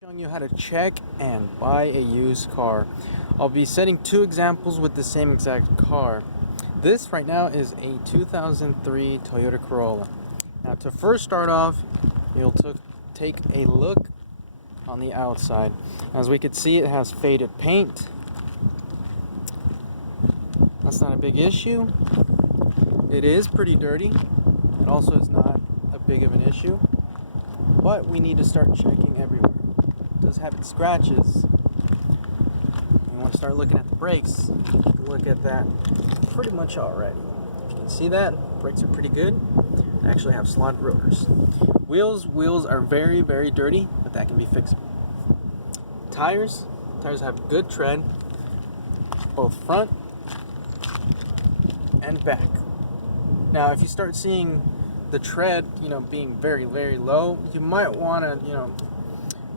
Showing you how to check and buy a used car. I'll be setting two examples with the same exact car. This right now is a 2003 Toyota Corolla. Now to first start off, you'll take a look on the outside. As we can see, it has faded paint. That's not a big issue. It is pretty dirty. It also is not a big of an issue, but we need to start checking everywhere. It does have its scratches. You want to start looking at the brakes. Look at that. Pretty much already. You can see that brakes are pretty good. They actually have slotted rotors. Wheels are very, very dirty, but that can be fixed. Tires have good tread, both front and back. Now, if you start seeing the tread, being very, very low, you might want to,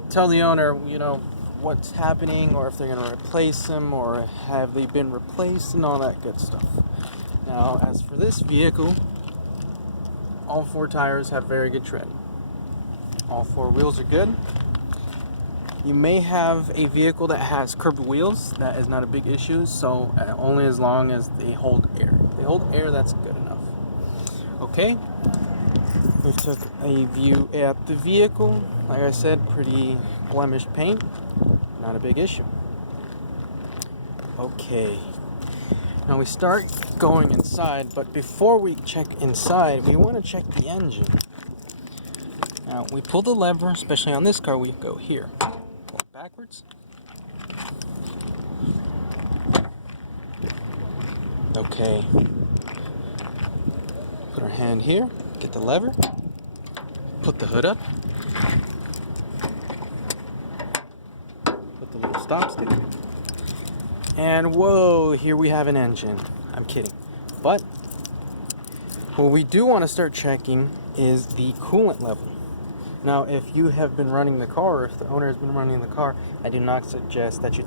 tell the owner, what's happening, or if they're going to replace them, or have they been replaced, and all that good stuff. Now, as for this vehicle, all four tires have very good tread. All four wheels are good. You may have a vehicle that has curved wheels. That is not a big issue, so only as long as they hold air. If they hold air, that's good enough. Okay, we took a view at the vehicle. Like I said, pretty blemished paint, not a big issue. Okay, now we start going inside, but before we check inside, we want to check the engine. Now, we pull the lever, especially on this car, we go here. Pull it backwards. Okay. Put our hand here, get the lever, put the hood up, put the little stop stick, and whoa, here we have an engine. I'm kidding. But what we do want to start checking is the coolant level. Now, if you have been running the car, or if the owner has been running the car, I do not suggest that you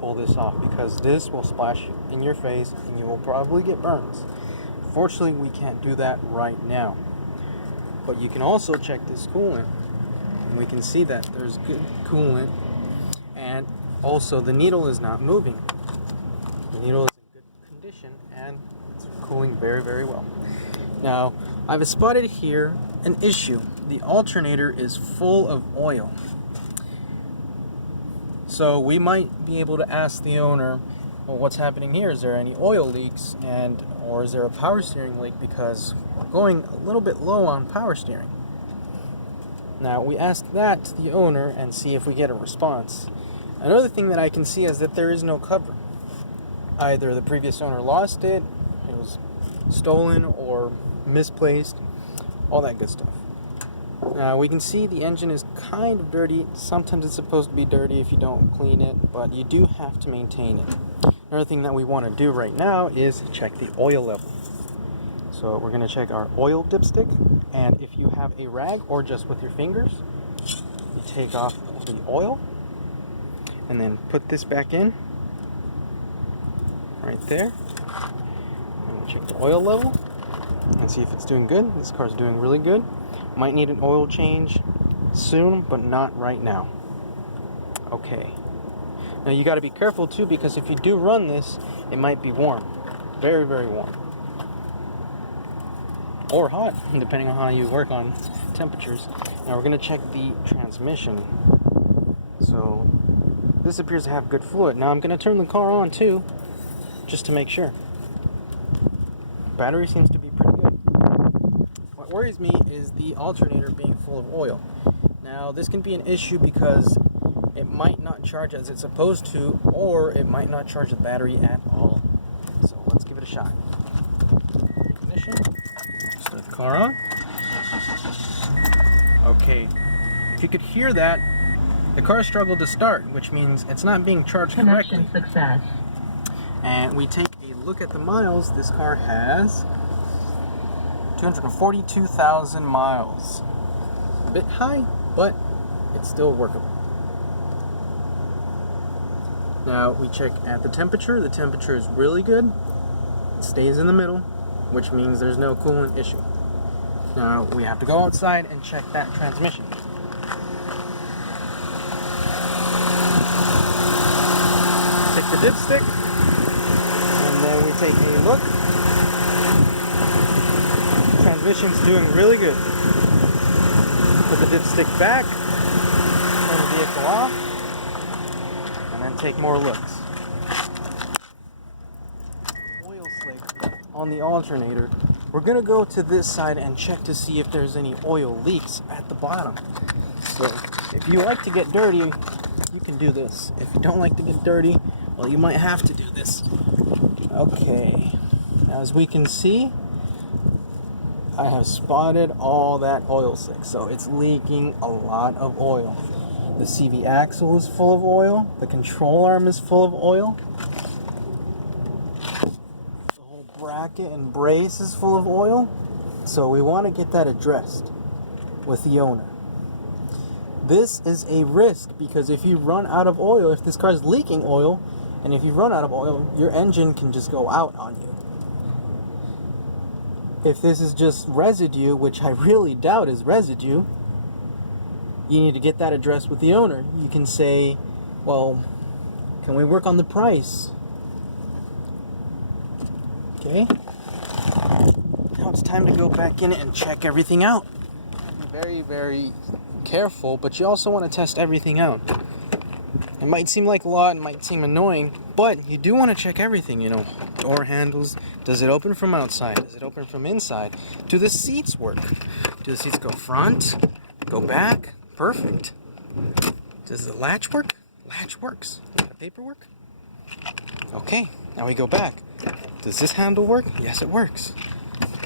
pull this off, because this will splash in your face and you will probably get burns. Fortunately, we can't do that right now. But you can also check this coolant, and we can see that there's good coolant, and also the needle is not moving. The needle is in good condition, and it's cooling very, very well. Now, I've spotted here an issue. The alternator is full of oil. So we might be able to ask the owner, well, what's happening here? Is there any oil leaks, or is there a power steering leak, because we're going a little bit low on power steering. Now, we ask that to the owner and see if we get a response. Another thing that I can see is that there is no cover. Either the previous owner lost it, it was stolen, or misplaced, all that good stuff. Now, we can see the engine is kind of dirty. Sometimes it's supposed to be dirty if you don't clean it, but you do have to maintain it. Another thing that we want to do right now is check the oil level. So we're going to check our oil dipstick, and if you have a rag or just with your fingers, you take off the oil and then put this back in right there. And we'll check the oil level and see if it's doing good. This car's doing really good. Might need an oil change soon, but not right now. Okay. Now you got to be careful too, because if you do run this, it might be warm. Very, very warm. Or hot, depending on how you work on temperatures. Now we're going to check the transmission. So this appears to have good fluid. Now I'm going to turn the car on too, just to make sure. Battery seems to be pretty good. What worries me is the alternator being full of oil. Now this can be an issue because it might not charge as it's supposed to, or it might not charge the battery at all. So let's give it a shot. Ignition. Start the car on. Okay. If you could hear that, the car struggled to start, which means it's not being charged correctly. Connection success. And we take a look at the miles. This car has 242,000 miles. A bit high, but it's still workable. Now we check at the temperature. The temperature is really good. It stays in the middle, which means there's no coolant issue. Now we have to go outside and check that transmission. the dipstick, and then we take a look. Transmission's doing really good. Put the dipstick back, turn the vehicle off, and then take more looks. Oil slick on the alternator. We're gonna go to this side and check to see if there's any oil leaks at the bottom. So if you like to get dirty, you can do this. If you don't like to get dirty, well, you might have to do this. Okay, as we can see, I have spotted all that oil slick, so it's leaking a lot of oil. The CV axle is full of oil, the control arm is full of oil, the whole bracket and brace is full of oil, so we want to get that addressed with the owner. This is a risk because if you run out of oil, if this car is leaking oil, and if you run out of oil, your engine can just go out on you. If this is just residue, which I really doubt is residue, you need to get that addressed with the owner. You can say, well, can we work on the price? Okay. Now it's time to go back in and check everything out. Be very, very careful, but you also want to test everything out. It might seem like a lot, it might seem annoying, but you do want to check everything, you know. Door handles, does it open from outside? Does it open from inside? Do the seats work? Do the seats go front? Go back? Perfect. Does the latch work? Latch works. Got a paperwork? Okay, now we go back. Does this handle work? Yes, it works.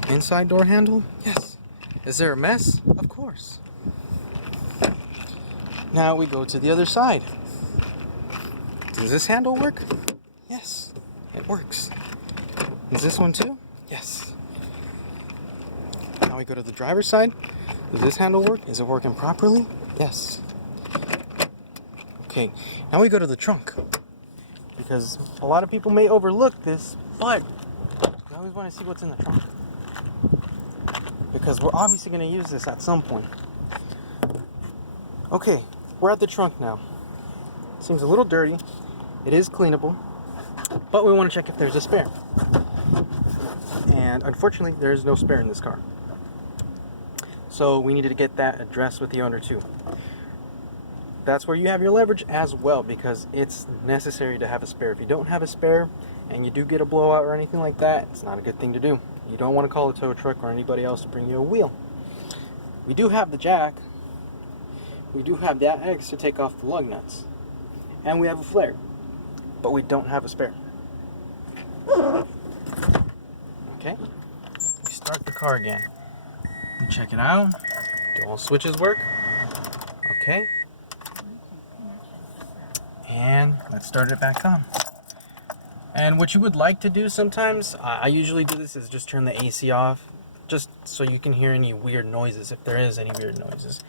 Inside door handle? Yes. Is there a mess? Of course. Now we go to the other side. Does this handle work? Yes, it works. Is this one too? Yes. Now we go to the driver's side. Does this handle work? Is it working properly? Yes. Okay, now we go to the trunk. Because a lot of people may overlook this, but you always want to see what's in the trunk. Because we're obviously going to use this at some point. Okay, we're at the trunk now. Seems a little dirty. It is cleanable, but we want to check if there's a spare. And unfortunately, there is no spare in this car. So we needed to get that addressed with the owner too. That's where you have your leverage as well, because it's necessary to have a spare. If you don't have a spare and you do get a blowout or anything like that, it's not a good thing to do. You don't want to call a tow truck or anybody else to bring you a wheel. We do have the jack. We do have that X to take off the lug nuts. And we have a flare. But we don't have a spare. Okay. We start the car again. And check it out. Do all switches work? Okay. And let's start it back on. And what you would like to do sometimes, I usually do this, is just turn the AC off, just so you can hear any weird noises, if there is any weird noises.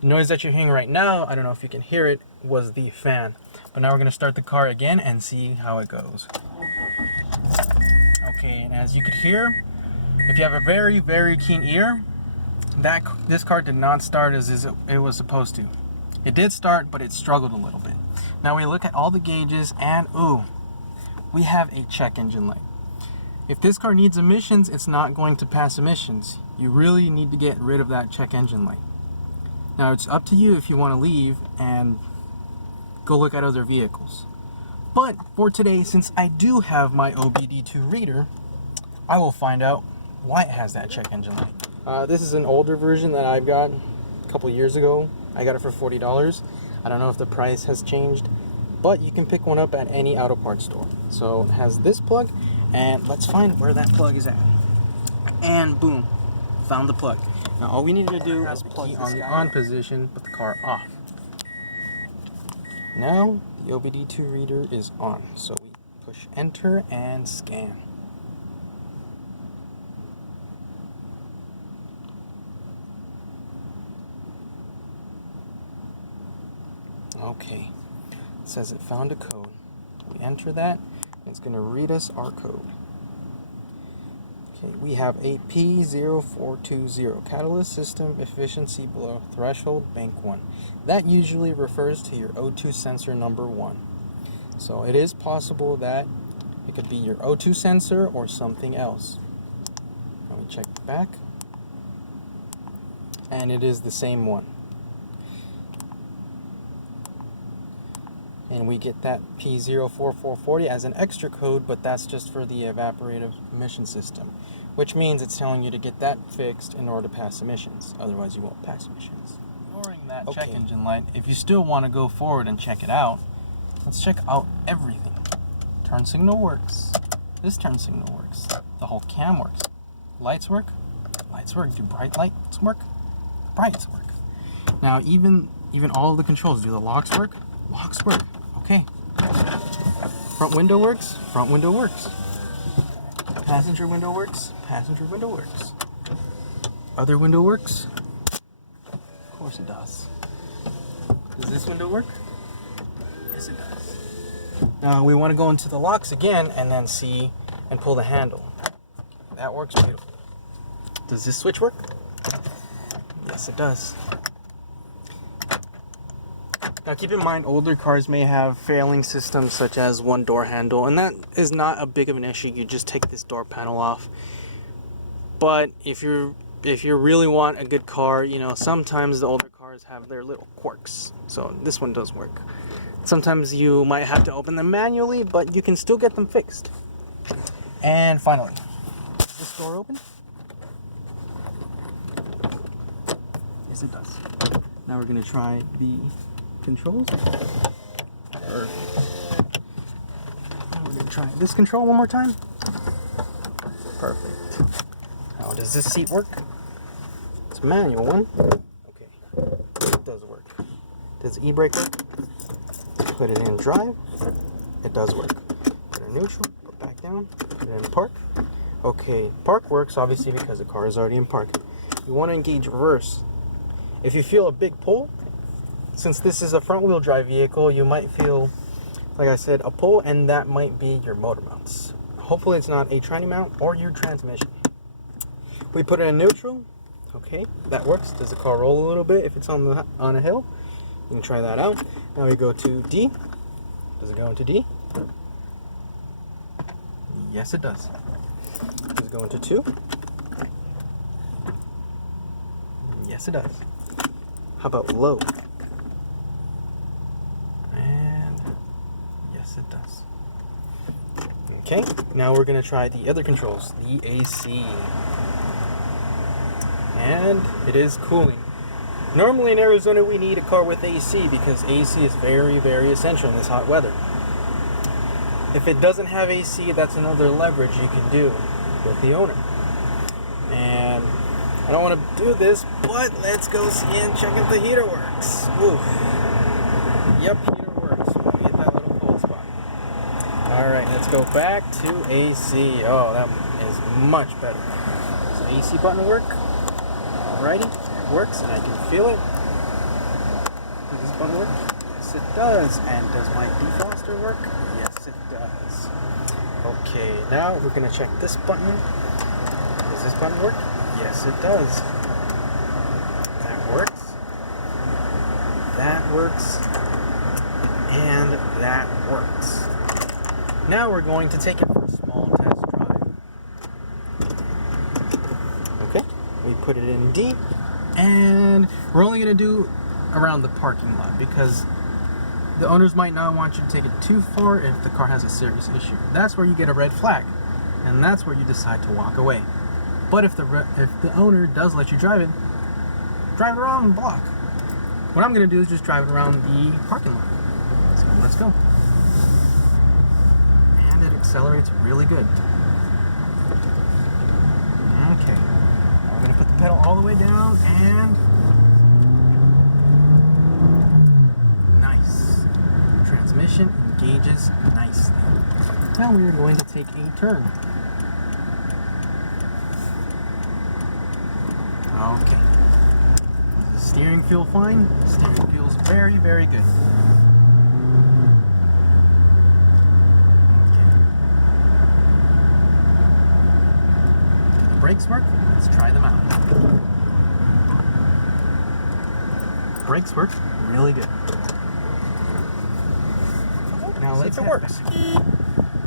The noise that you're hearing right now, I don't know if you can hear it, was the fan. But now we're going to start the car again and see how it goes. Okay, and as you could hear, if you have a very, very keen ear, this car did not start as it was supposed to. It did start, but it struggled a little bit. Now we look at all the gauges, and ooh, we have a check engine light. If this car needs emissions, it's not going to pass emissions. You really need to get rid of that check engine light. Now it's up to you if you want to leave and go look at other vehicles. But for today, since I do have my OBD2 reader, I will find out why it has that check engine light. This is an older version that I've got a couple years ago. I got it for $40. I don't know if the price has changed, but you can pick one up at any auto parts store. So it has this plug, and let's find where that plug is at. And boom, found the plug. Now all we need to do is plug the key on the on position, put the car off. Now the OBD2 reader is on, so we push enter and scan. Okay, it says it found a code. We enter that, and it's going to read us our code. Okay, we have a P0420, catalyst system efficiency below threshold bank 1. That usually refers to your O2 sensor number 1. So it is possible that it could be your O2 sensor or something else. Let me check back. And it is the same one. And we get that P04440 as an extra code, but that's just for the evaporative emission system, which means it's telling you to get that fixed in order to pass emissions. Otherwise, you won't pass emissions. Ignoring that check engine light, if you still want to go forward and check it out, let's check out everything. Turn signal works. This turn signal works. The whole cam works. Lights work. Lights work. Do bright lights work? Brights work. Now, even all of the controls. Do the locks work? Locks work. Okay. Front window works. Front window works. Passenger window works. Passenger window works. Other window works. Of course it does. Does this window work? Yes, it does. Now we want to go into the locks again and then see and pull the handle. That works beautiful. Does this switch work? Yes, it does. Now keep in mind, older cars may have failing systems such as one door handle, and that is not a big of an issue. You just take this door panel off. But if you really want a good car, you know, sometimes the older cars have their little quirks. So this one does work. Sometimes you might have to open them manually, but you can still get them fixed. And finally, is this door open? Yes, it does. Now we're going to try the controls. Perfect. Now we're going to try this control one more time. Perfect. Now, does this seat work? It's a manual one. Okay, it does work. Does e-brake work? Put it in drive. It does work. Put it in neutral. Go back down. Put it in park. Okay, park works obviously because the car is already in park. You want to engage reverse. If you feel a big pull, since this is a front-wheel drive vehicle, you might feel, like I said, a pull, and that might be your motor mounts. Hopefully it's not a tranny mount or your transmission. We put it in neutral. Okay, that works. Does the car roll a little bit if it's on a hill? You can try that out. Now we go to D. Does it go into D? Yes, it does. Does it go into 2? Yes, it does. How about low? And yes, it does. Okay, now we're going to try the other controls, the AC. And it is cooling. Normally in Arizona we need a car with AC because AC is very, very essential in this hot weather. If it doesn't have AC, that's another leverage you can do with the owner. And I don't want to do this, but let's go see and check if the heater works. Ooh. Yep, heater works. We hit that little cold spot. Alright, let's go back to AC. Oh, that is much better. Does the AC button work? Alrighty, it works and I can feel it. Does this button work? Yes, it does. And does my defroster work? Yes, it does. Okay, now we're going to check this button. Does this button work? Yes, it does. That works. That works. And that works. Now we're going to take it for a small test drive. Okay, we put it in D, and we're only going to do around the parking lot because the owners might not want you to take it too far if the car has a serious issue. That's where you get a red flag, and that's where you decide to walk away. But if the owner does let you drive it around the block. What I'm going to do is just drive it around the parking lot. So let's go. And it accelerates really good. Okay. Now we're going to put the pedal all the way down and nice. Transmission engages nicely. Now we are going to take a turn. Okay. Does the steering feel fine? The steering feels very, very good. Okay. Do the brakes work? Let's try them out. Brakes work really good. Now let's see if it works.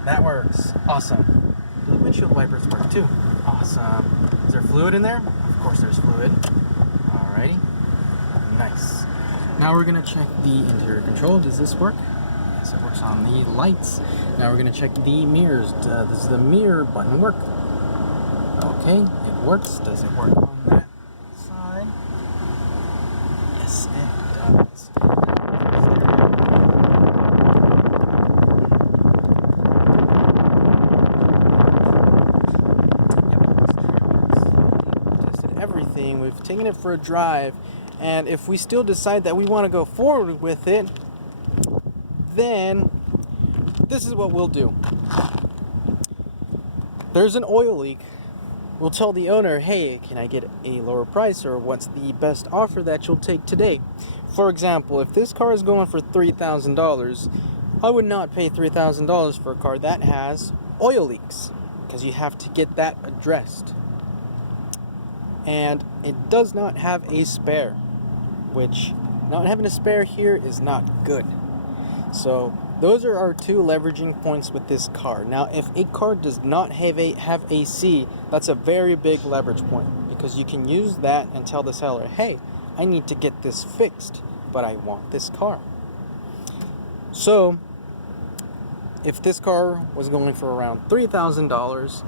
That works. Awesome. Do the windshield wipers work too? Awesome. Is there fluid in there? Of course there's fluid. Alrighty. Nice. Now we're going to check the interior control. Does this work? Yes, it works on the lights. Now we're going to check the mirrors. Does the mirror button work? Okay, it works. Does it work on that side? Yes, it does. Everything. We've taken it for a drive, and if we still decide that we want to go forward with it, then this is what we'll do. There's an oil leak. We'll tell the owner, hey, can I get a lower price, or what's the best offer that you'll take today? For example, if this car is going for $3,000, I would not pay $3,000 for a car that has oil leaks, because you have to get that addressed. And it does not have a spare, which not having a spare here is not good. So those are our two leveraging points with this car. Now, if a car does not have AC, that's a very big leverage point, because you can use that and tell the seller, hey, I need to get this fixed, but I want this car. So if this car was going for around $3,000,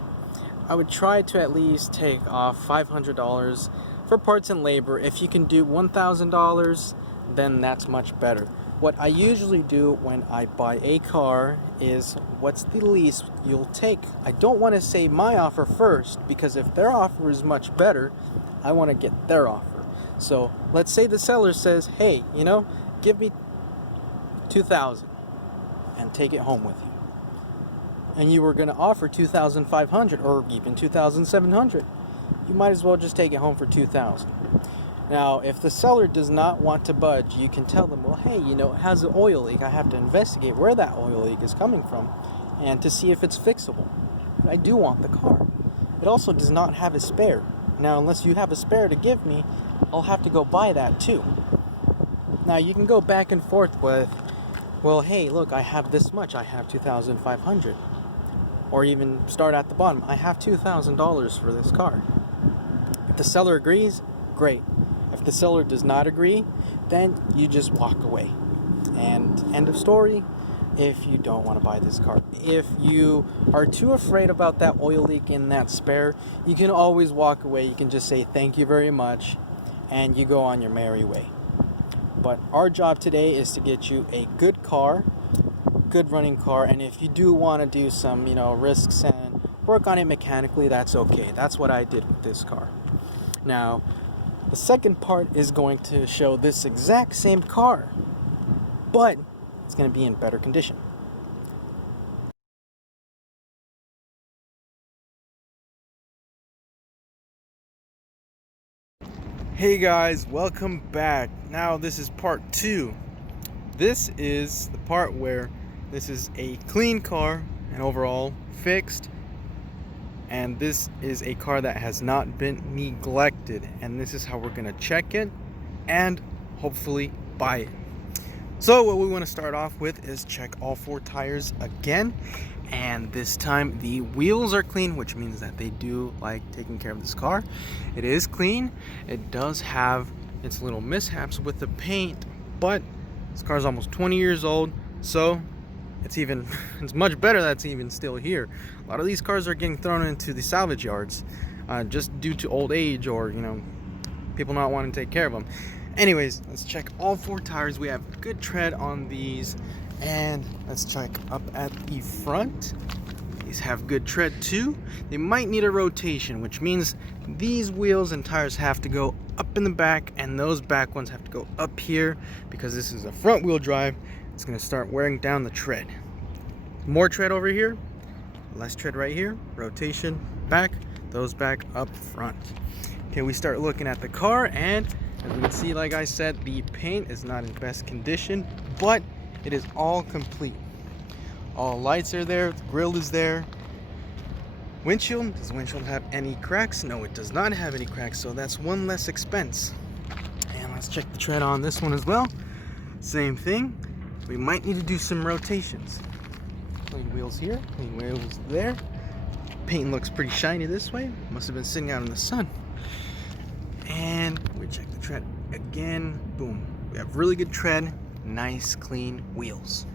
I would try to at least take off $500 for parts and labor. If you can do $1,000, then that's much better. What I usually do when I buy a car is, what's the least you'll take? I don't want to say my offer first, because if their offer is much better, I want to get their offer. So let's say the seller says, hey, give me $2,000 and take it home with you. And you were going to offer $2,500 or even $2,700. You might as well just take it home for $2,000. Now, if the seller does not want to budge, you can tell them, well, hey, it has an oil leak. I have to investigate where that oil leak is coming from and to see if it's fixable. I do want the car. It also does not have a spare. Now, unless you have a spare to give me, I'll have to go buy that too. Now, you can go back and forth with, well, hey, look, I have this much. I have $2,500. Or even start at the bottom. I have $2,000 for this car. If the seller agrees, great. If the seller does not agree, then you just walk away. And end of story, if you don't want to buy this car. If you are too afraid about that oil leak in that spare, you can always walk away. You can just say thank you very much, and you go on your merry way. But our job today is to get you a good car, good running car, and if you do want to do some risks and work on it mechanically, that's okay. That's what I did with this car. Now the second part is going to show this exact same car, but it's going to be in better condition. Hey guys, welcome back. Now this is part 2. This is the part where this is a clean car and overall fixed, and this is a car that has not been neglected, and this is how we're going to check it and hopefully buy it. So what we want to start off with is check all 4 tires again, and this time the wheels are clean, which means that they do like taking care of this car. It is clean. It does have its little mishaps with the paint, but this car is almost 20 years old, so it's much better that it's even still here. A lot of these cars are getting thrown into the salvage yards just due to old age, or people not wanting to take care of them. Anyways, let's check all 4 tires. We have good tread on these, and let's check up at the front. These have good tread too. They might need a rotation, which means these wheels and tires have to go up in the back, and those back ones have to go up here, because this is a front wheel drive. It's going to start wearing down the tread. More tread over here, less tread right here, rotation back, those back up front. Okay, we start looking at the car, and as we can see, like I said, the paint is not in best condition, but it is all complete. All lights are there, the grille is there. Windshield, does the windshield have any cracks? No, it does not have any cracks, so that's one less expense. And let's check the tread on this one as well. Same thing. we might need to do some rotations. Clean wheels here, clean wheels there. Paint looks pretty shiny this way. Must have been sitting out in the sun. And we check the tread again. Boom. We have really good tread, nice clean wheels.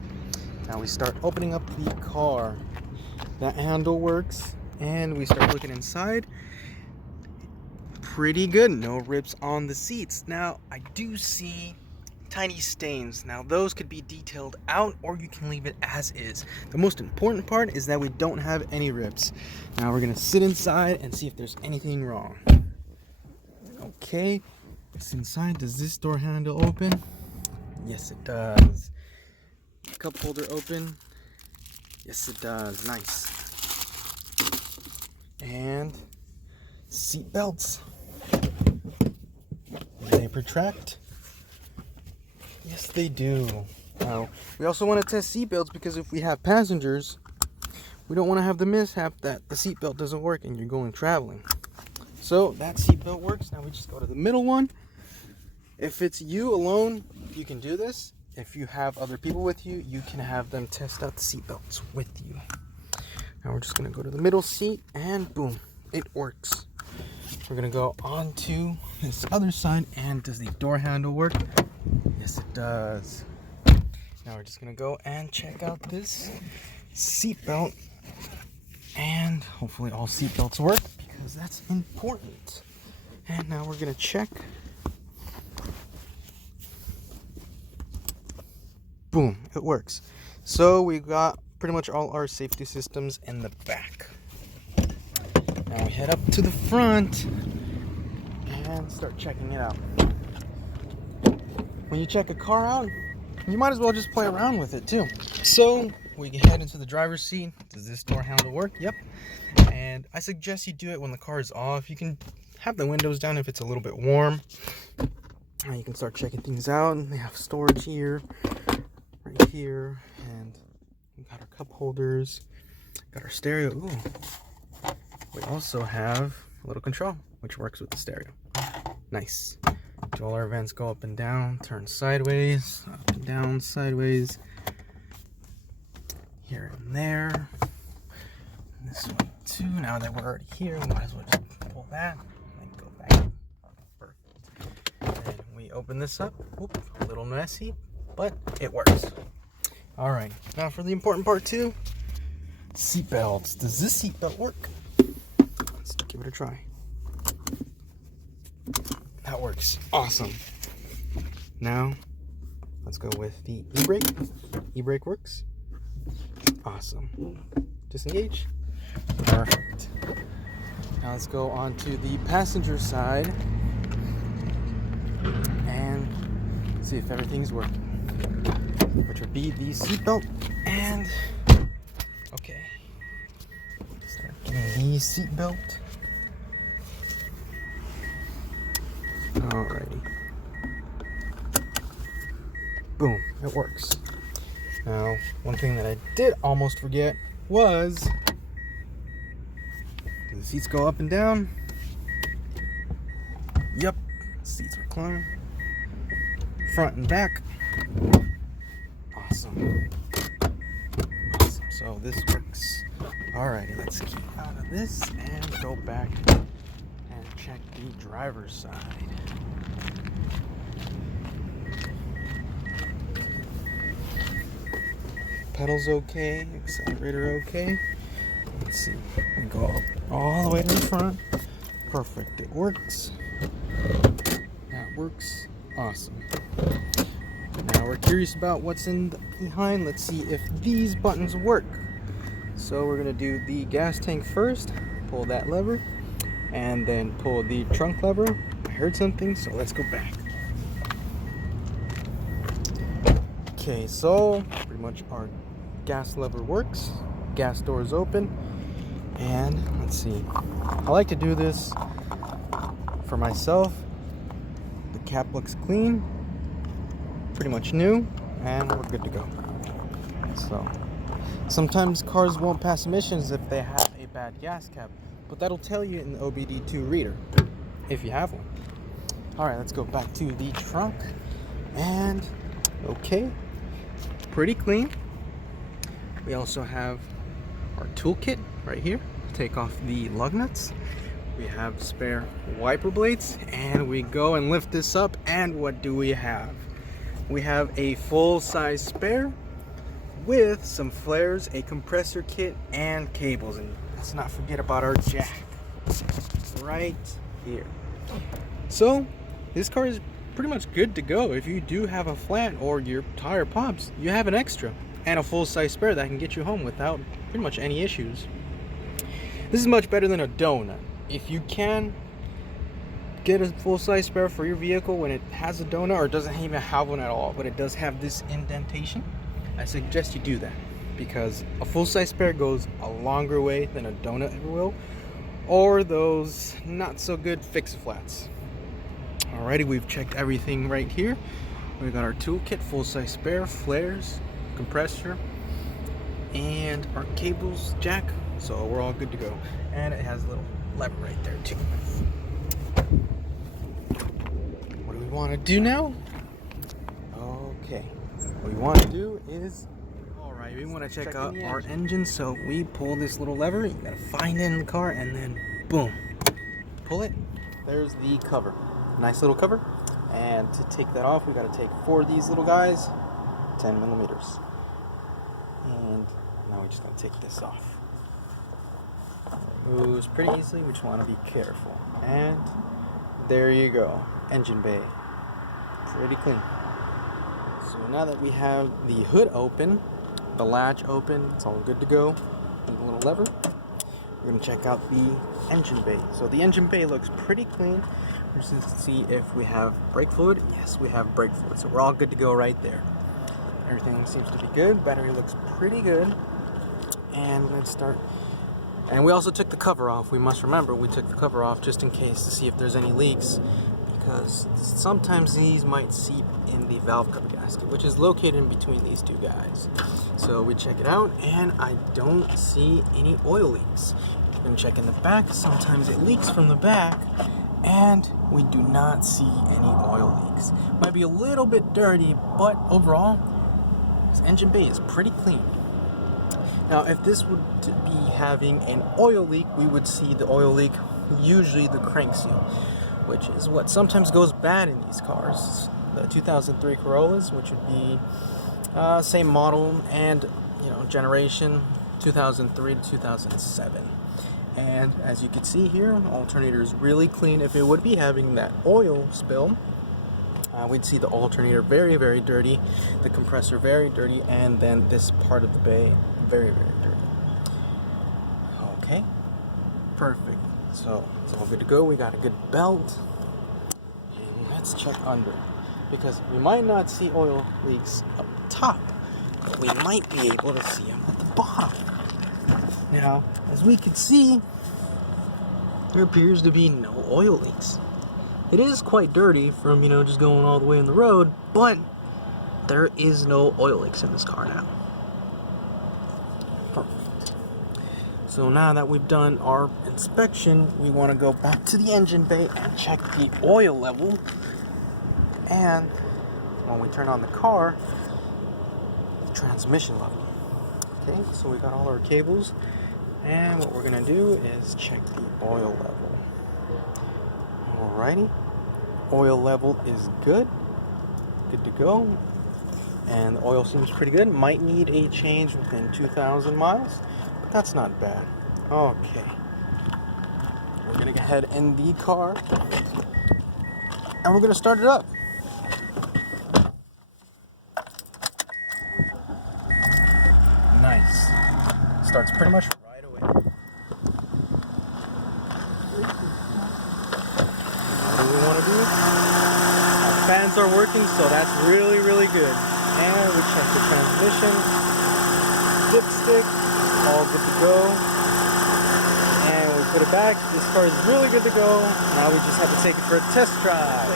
Now we start opening up the car. That handle works, and we start looking inside. Pretty good, no rips on the seats. Now I do see tiny stains. Now those could be detailed out, or you can leave it as is. The most important part is that we don't have any rips. Now we're gonna sit inside and see if there's anything wrong. Okay, it's inside. Does this door handle open? Yes, it does. Cup holder open. Yes, it does. Nice. And seat belts. They protract. Yes, they do. Now, we also want to test seat belts because if we have passengers, we don't want to have the mishap that the seat belt doesn't work and you're going traveling. So that seat belt works. Now we just go to the middle one. If it's you alone, you can do this. If you have other people with you, you can have them test out the seat belts with you. Now we're just going to go to the middle seat and boom, it works. We're going to go on to this other side. And does the door handle work? Yes, it does. Now we're just going to go and check out this seat belt. And hopefully all seat belts work because that's important. And now we're going to check. Boom, it works. So we got pretty much all our safety systems in the back. Now we head up to the front and start checking it out. When you check a car out, you might as well just play around with it too. So we head into the driver's seat. Does this door handle work? Yep. And I suggest you do it when the car is off. You can have the windows down if it's a little bit warm. And you can start checking things out. And they have storage here, right here, and we got our cup holders, got our stereo. Ooh. We also have a little control, which works with the stereo. Nice. All our vents go up and down, turn sideways, up and down, sideways, here and there. And this one too. Now that we're already here, we might as well just pull that and go back. Perfect. And we open this up. Oop, a little messy, but it works. All right, now for the important part too, seat belts. Does this seat belt work? Let's give it a try. That works. Awesome. Now, let's go with the e-brake. E-brake works. Awesome. Disengage. Perfect. Now let's go on to the passenger side and see if everything's working. Which would be the seatbelt and okay. Start getting the seatbelt. Alrighty. Boom, it works. Now, one thing that I did almost forget was do the seats go up and down? Yep, seats recline. Front and back. Awesome. Awesome. So this works. Alrighty, let's keep out of this and go back and check the driver's side. Pedals okay, accelerator okay. Let's see, we go up all the way to the front. Perfect, it works. That works, awesome. Now we're curious about what's behind. Let's see if these buttons work. So we're gonna do the gas tank first, pull that lever, and then pull the trunk lever. I heard something, so let's go back. Okay, so pretty much our gas lever works. Gas door is open. And let's see. I like to do this for myself. The cap looks clean, pretty much new, and we're good to go. So sometimes cars won't pass emissions if they have a bad gas cap, but that'll tell you in the OBD2 reader if you have one. All right, let's go back to the trunk. And okay, pretty clean. We also have our toolkit right here. Take off the lug nuts. We have spare wiper blades, and we go and lift this up, and what do we have? We have a full-size spare with some flares, a compressor kit, and cables. And let's not forget about our jack right here. So this car is pretty much good to go. If you do have a flat or your tire pops, you have an extra and a full-size spare that can get you home without pretty much any issues. This is much better than a donut. If you can get a full-size spare for your vehicle when it has a donut or doesn't even have one at all, but it does have this indentation, I suggest you do that, because a full-size spare goes a longer way than a donut ever will, or those not so good fix-a-flats. Alrighty, we've checked everything right here. We got our toolkit, full-size spare, flares, compressor, and our cables, jack, so we're all good to go. And it has a little lever right there too. What do we want to do now? Okay, what we want to do is, alright, we want to check out our engine. So we pull this little lever, you gotta find it in the car, and then boom, pull it. There's the cover, nice little cover. And to take that off, we gotta take 4 of these little guys, 10 millimeters. And now we just gotta take this off. Moves pretty easily, we just want to be careful. And there you go, engine bay, pretty clean. So now that we have the hood open, the latch open, it's all good to go. And the little lever, we're going to check out the engine bay. So the engine bay looks pretty clean. We're just going to see if we have brake fluid. Yes, we have brake fluid, so we're all good to go right there. Everything seems to be good, battery looks pretty good. And let's start. And we also took the cover off. We must remember we took the cover off just in case to see if there's any leaks, because sometimes these might seep in the valve cover gasket, which is located in between these two guys. So we check it out, and I don't see any oil leaks. We're going to check in the back. Sometimes it leaks from the back, and we do not see any oil leaks. Might be a little bit dirty, but overall, this engine bay is pretty clean. Now, if this would be having an oil leak, we would see the oil leak, usually the crank seal, which is what sometimes goes bad in these cars. The 2003 Corollas, which would be same model and generation, 2003 to 2007. And as you can see here, alternator is really clean. If it would be having that oil spill, we'd see the alternator very, very dirty, the compressor very dirty, and then this part of the bay very, very dirty. Okay, perfect. So it's all good to go. We got a good belt. And let's check under, because we might not see oil leaks up top, but we might be able to see them at the bottom. Now, as we can see, there appears to be no oil leaks. It is quite dirty from, just going all the way in the road, but there is no oil leaks in this car now. Perfect. So now that we've done our inspection, we want to go back to the engine bay and check the oil level. And when we turn on the car, the transmission level. Okay, so we got all our cables, and what we're going to do is check the oil level. Alrighty, oil level is good to go, and the oil seems pretty good. Might need a change within 2,000 miles, but that's not bad. Okay, we're gonna go ahead in the car, and we're gonna start it up. Nice, starts pretty much right away. What do we want to do? Our fans are working, so that's really, really good. And we check the transmission, dipstick, all good to go. And we put it back. This car is really good to go. Now we just have to take it for a test drive.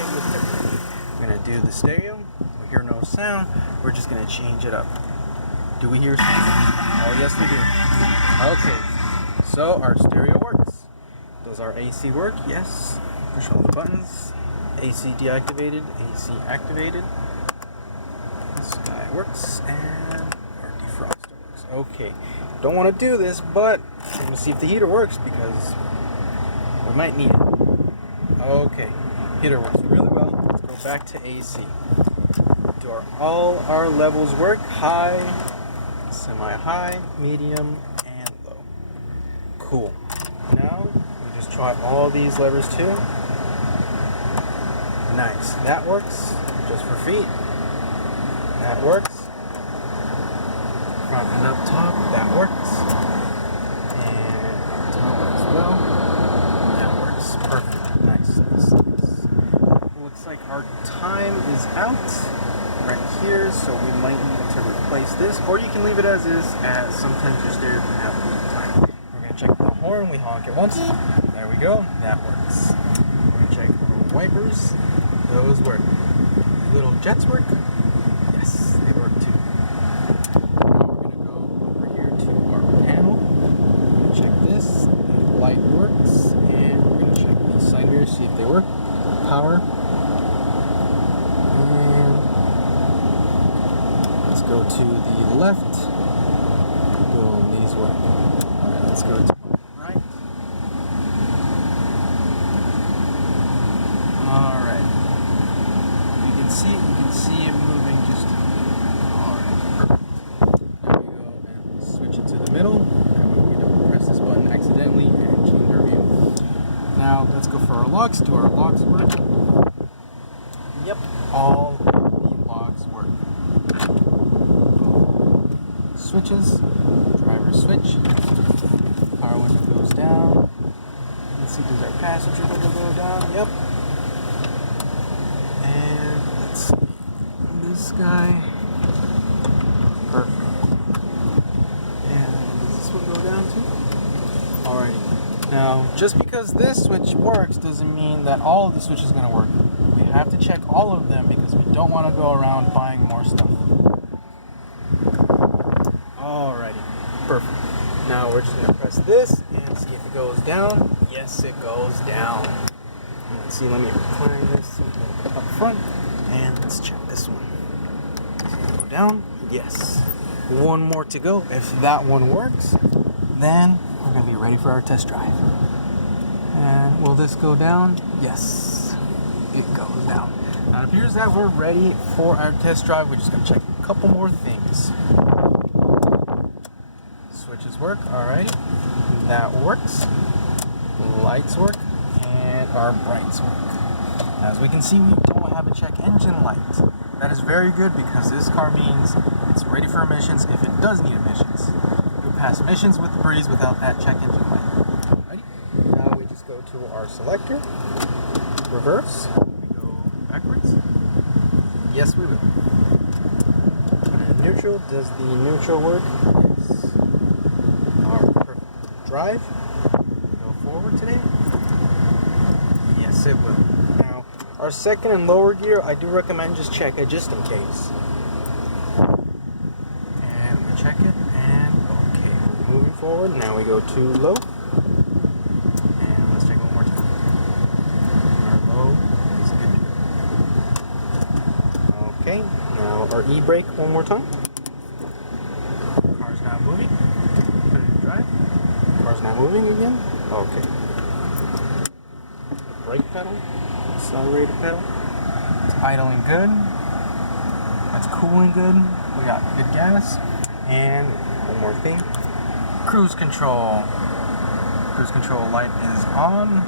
We're gonna do the stereo. We hear no sound. We're just gonna change it up. Do we hear something? Oh yes, we do. Okay, so our stereo works. Does our AC work? Yes. Push all the buttons. AC deactivated, AC activated. This guy works and our defroster works. Okay, don't want to do this, but I'm going to see if the heater works because we might need it. Okay, heater works really well. Let's go back to AC. Do all our levels work? High, semi-high, medium, and low. Cool. Now we just try all these levers too. Nice. That works. Just for feet. That works. Front and up top. That works. And up top as well. That works. Perfect. Nice. Looks like our time is out right here, so we might need to replace this, or you can leave it as is, as sometimes your stereo can have a little time. We're going to check the horn. We honk it once. There we go. That works. We're going to check our wipers. Those work. Little jets work? Yes, they work too. Now we're going to go over here to our panel. We're going to check this. The light works. And we're going to check the side mirrors, see if they work. Power. And let's go to the left. Boom, these work. Alright, let's go to the right. Alright. You can see it moving just a bit. Alright, perfect. There we go, and switch it to the middle. That way we don't press this button accidentally and change our view. Now let's go for our locks. Do our locks work? Yep, all of the locks work. Switches, driver switch, power window goes down. Let's see, does our passenger window go down? Yep. And let's see, this guy, perfect. And does this one go down too? Alrighty. Now, just because this switch works doesn't mean that all of the switches are going to work. We have to check all of them because we don't want to go around buying more stuff. Alrighty, perfect. Now we're just going to press this and see if it goes down. Yes, it goes down. Let's see, let me recline this up front and let's check this one. Go down, yes. One more to go. If that one works, then we're going to be ready for our test drive. And will this go down? Yes, it goes down. Now it appears that we're ready for our test drive. We're just going to check a couple more things. Switches work, alrighty. That works. Lights work, and our brights work. As we can see, we don't have a check engine light. That is very good because this car means it's ready for emissions if it does need emissions. You'll pass emissions with breeze without that check engine light. Alrighty. Now we just go to our selector, reverse, we go backwards. Yes, we will. And neutral, does the neutral work? Yes. Our perfect drive. Go forward today. Yes, it will. Now, our second and lower gear, I do recommend just check it just in case. And we check it, and okay, we're moving forward. Now we go to low. And let's check one more time. Our low is good to go. Okay, now our e-brake one more time. Car's not moving. Put it in drive. Car's not moving again. Okay. Brake pedal, accelerator pedal. It's idling good. That's cooling good. We got good gas. And one more thing. Cruise control. Cruise control light is on.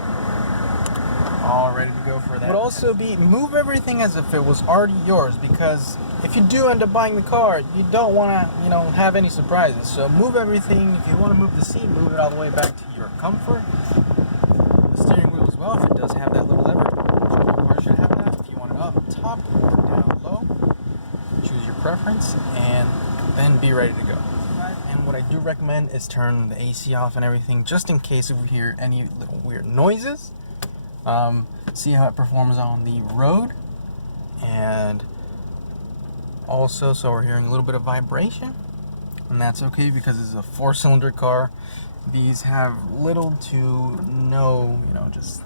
All ready to go for that. Would also be move everything as if it was already yours, because if you do end up buying the car, you don't want to, have any surprises. So move everything. If you want to move the seat, move it all the way back to your comfort. The steering wheel as well, if it does have that little lever, all cars should have that. If you want it up top or down low, choose your preference and then be ready to go. And what I do recommend is turn the AC off and everything, just in case if we hear any little weird noises. See how it performs on the road. And also, so we're hearing a little bit of vibration, and that's okay because it's a 4-cylinder car. These have little to no, just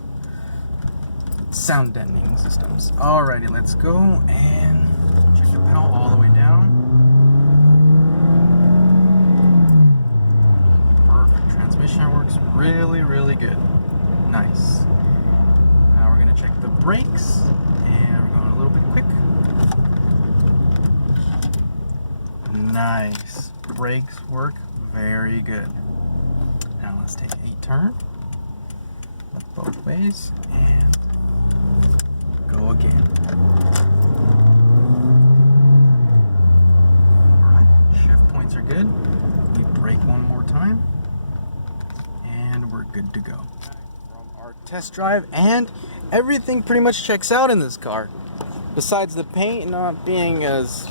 sound deadening systems. Alrighty, let's go and check the pedal all the way down. Transmission works really, really good. Nice. Now we're gonna check the brakes, and we're going a little bit quick. Nice. Brakes work very good. Now let's take a turn both ways and go again. Alright, shift points are good. We brake one more time and we're good to go. From our test drive, and everything pretty much checks out in this car. Besides the paint not being as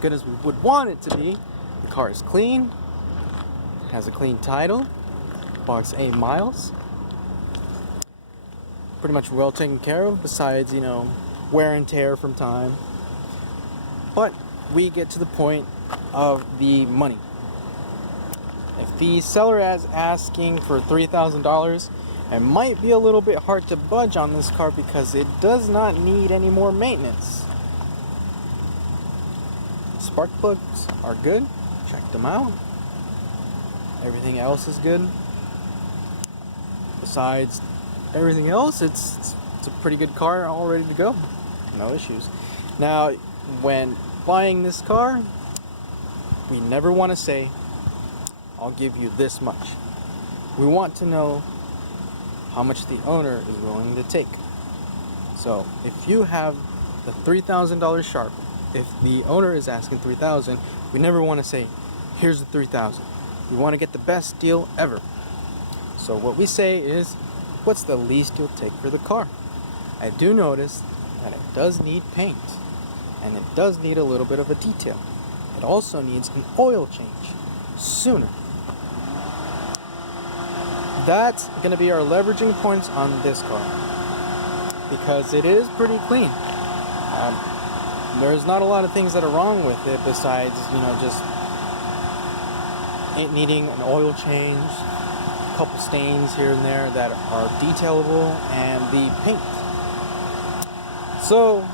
good as we would want it to be, the car is clean, has a clean title, box A miles. Pretty much well taken care of, besides, you know, wear and tear from time. But we get to the point of the money. If the seller is asking for $3,000, it might be a little bit hard to budge on this car because it does not need any more maintenance. Spark plugs are good, check them out. Everything else is good. Besides everything else, it's a pretty good car, all ready to go. No issues. Now, when buying this car, we never want to say, I'll give you this much. We want to know how much the owner is willing to take. So, if you have the $3,000 Sharp, if the owner is asking $3,000, we never want to say, here's the $3,000. We want to get the best deal ever. So what we say is, what's the least you'll take for the car? I do notice that it does need paint, and it does need a little bit of a detail. It also needs an oil change sooner. That's going to be our leveraging points on this car, because it is pretty clean. There's not a lot of things that are wrong with it besides, you know, just it needing an oil change, a couple stains here and there that are detailable, and the paint. So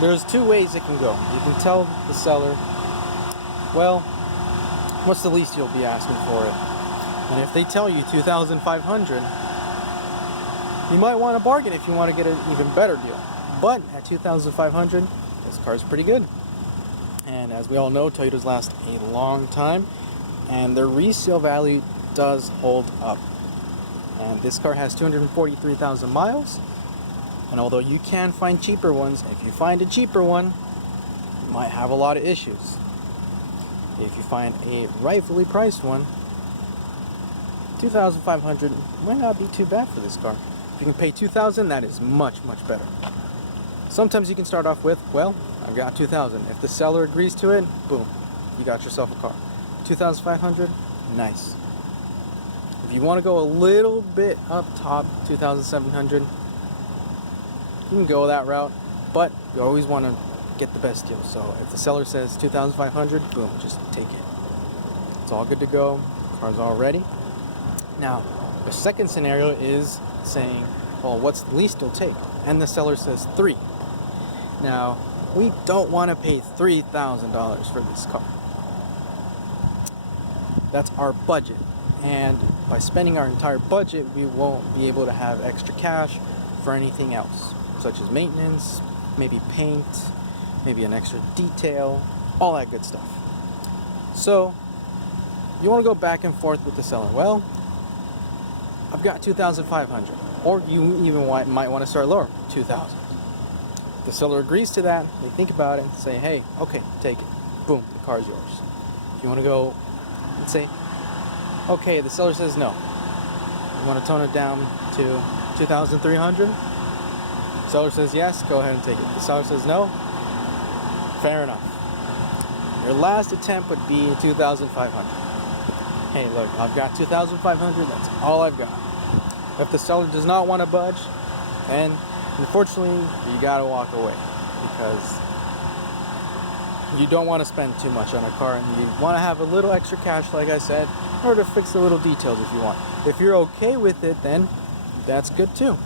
there's two ways it can go. You can tell the seller, well, what's the least you'll be asking for it? And if they tell you $2,500, you might want to bargain if you want to get an even better deal. But at $2,500, this car is pretty good. And as we all know, Toyotas last a long time, and their resale value does hold up. And this car has 243,000 miles. And although you can find cheaper ones, if you find a cheaper one, you might have a lot of issues. If you find a rightfully priced one, $2,500 might not be too bad for this car. If you can pay $2,000, that is much, much better. Sometimes you can start off with, well, I've got $2,000. If the seller agrees to it, boom, you got yourself a car. $2,500, nice. If you want to go a little bit up top, $2,700, you can go that route, but you always want to get the best deal. So if the seller says $2,500, boom, just take it. It's all good to go. Car's all ready. Now, the second scenario is saying, well, what's the least you'll take? And the seller says $3,000. Now, we don't want to pay $3,000 for this car. That's our budget. And by spending our entire budget, we won't be able to have extra cash for anything else, such as maintenance, maybe paint, maybe an extra detail, all that good stuff. So, you want to go back and forth with the seller. Well, I've got $2,500. Or you even might want to start lower, $2,000. The seller agrees to that, they think about it, and say, hey, okay, take it. Boom, the car's yours. If you want to go, let's say, okay, the seller says no. You want to tone it down to $2,300? Seller says yes, go ahead and take it. The seller says no, fair enough. Your last attempt would be $2,500. Hey, look, I've got $2,500, that's all I've got. If the seller does not want to budge, then unfortunately you gotta walk away, because you don't want to spend too much on a car, and you want to have a little extra cash, like I said, in order to fix the little details if you want. If you're okay with it, then that's good too.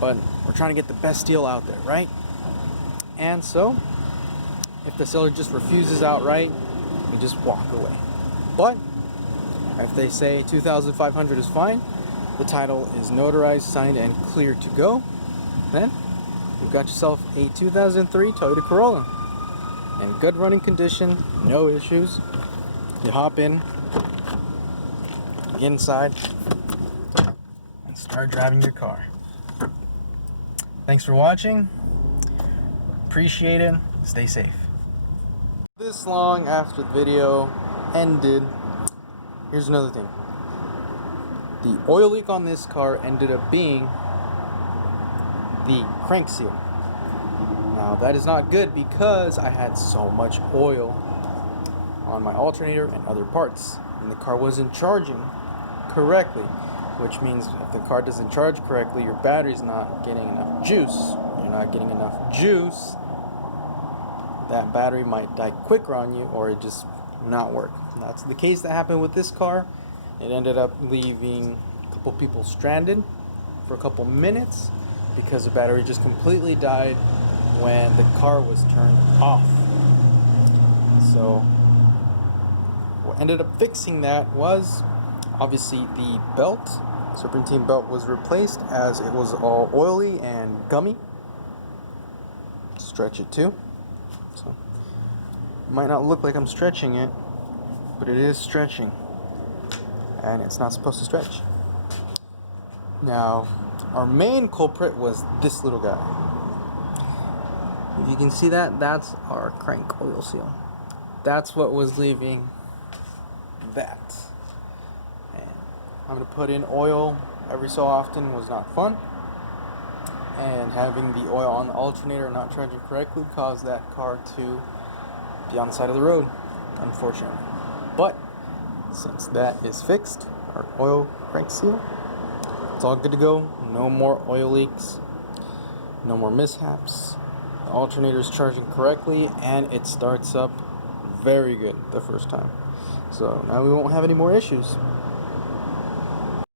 But we're trying to get the best deal out there, right? And so, if the seller just refuses outright, we just walk away. But If they say 2,500 is fine, the title is notarized, signed, and clear to go, then you've got yourself a 2003 Toyota Corolla in good running condition, no issues. You hop in, inside, and start driving your car. Thanks for watching. Appreciate it. Stay safe. This long after the video ended, here's another thing. The oil leak on this car ended up being the crank seal. Now that is not good because I had so much oil on my alternator and other parts, and the car wasn't charging correctly, which means if the car doesn't charge correctly, your battery's not getting enough juice. You're not getting enough juice, that battery might die quicker on you, or it just not work. And that's the case that happened with this car. It ended up leaving a couple people stranded for a couple minutes because the battery just completely died when the car was turned off. So what ended up fixing that was obviously the belt. Serpentine belt was replaced as it was all oily and gummy. Stretch it too. So it might not look like I'm stretching it, but it is stretching, and it's not supposed to stretch. Now, our main culprit was this little guy. If you can see that, that's our crank oil seal. That's what was leaving that. And having to put in oil every so often was not fun. And having the oil on the alternator not charging correctly caused that car to be on the side of the road, unfortunately. But since that is fixed, our oil crank seal, it's all good to go. No more oil leaks, no more mishaps. The alternator is charging correctly, and it starts up very good the first time. So now we won't have any more issues.